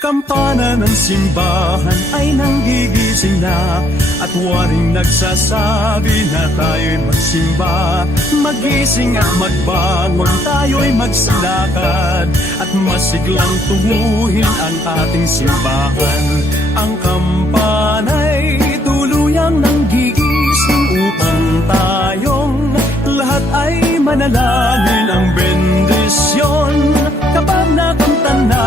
Kampana ng simbahan ay nanggigising na, at waring nagsasabi na tayo'y magsimba. Magising at magbangon, tayo'y magsilakad, at masiglang tunguhin ang ating simbahan. Ang kampana'y tuluyang nanggigising upang tayong lahat ay manalangin ang bendisyon. Kapag nakanta na,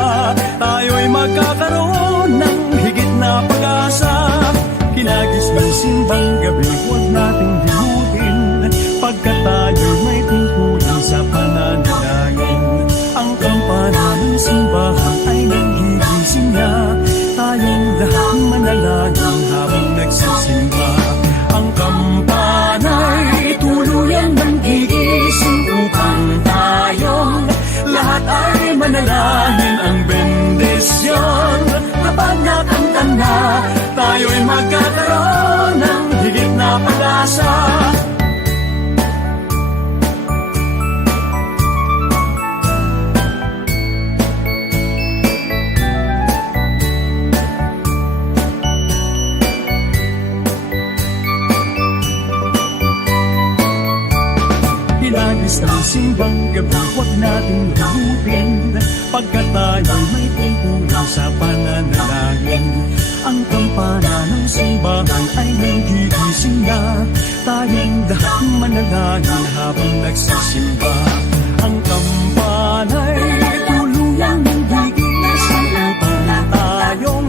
tayo'y magkakaroon ng higit na pag-asa. Kinagis ng simbang gabi, huwag nating limutin, pagkat tayo'y may tungkulin sa pananalangin. Ang kampana ng simbahan ay nanggigising na, tayong lahat manalangin habang nagsisimba. Ang kampana'y tuluyang nanggigising upang tayong lahat ay manalangin ang bendisyon. Kapag nakanta na, tayo'y magkakaroon ng higit na pag-asa. Hinagis ng simbang gabi, huwag nating limutin, pagkat tayo'y may tungkulin sa pananalangin. Ang kampana ng simbahan ay nanggigising na, tayong lahat manalangin habang nagsisimba. Ang kampana'y tuluyang nanggigising upang tayong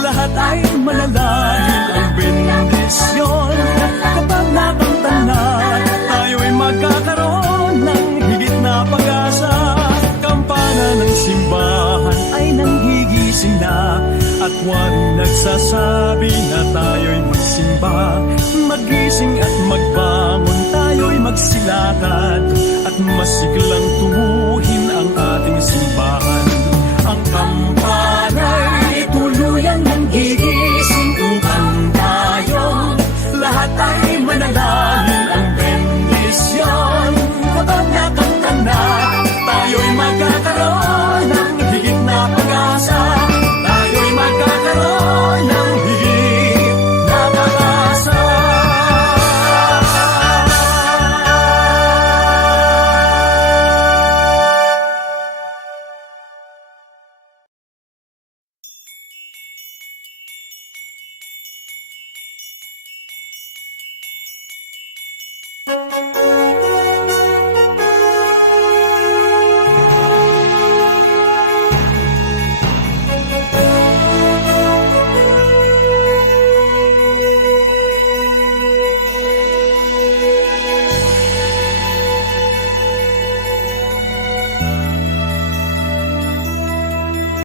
lahat ay manalangin ang bendisyon. Kapag nakanta na, tayo'y magkakaroon ng higit na pag-asa. Kampana ng simbahan ay nanggigising na, at waring nagsasabi na tayo'y magsimba. Magising at magbangon, tayo'y magsilakad, at masiglang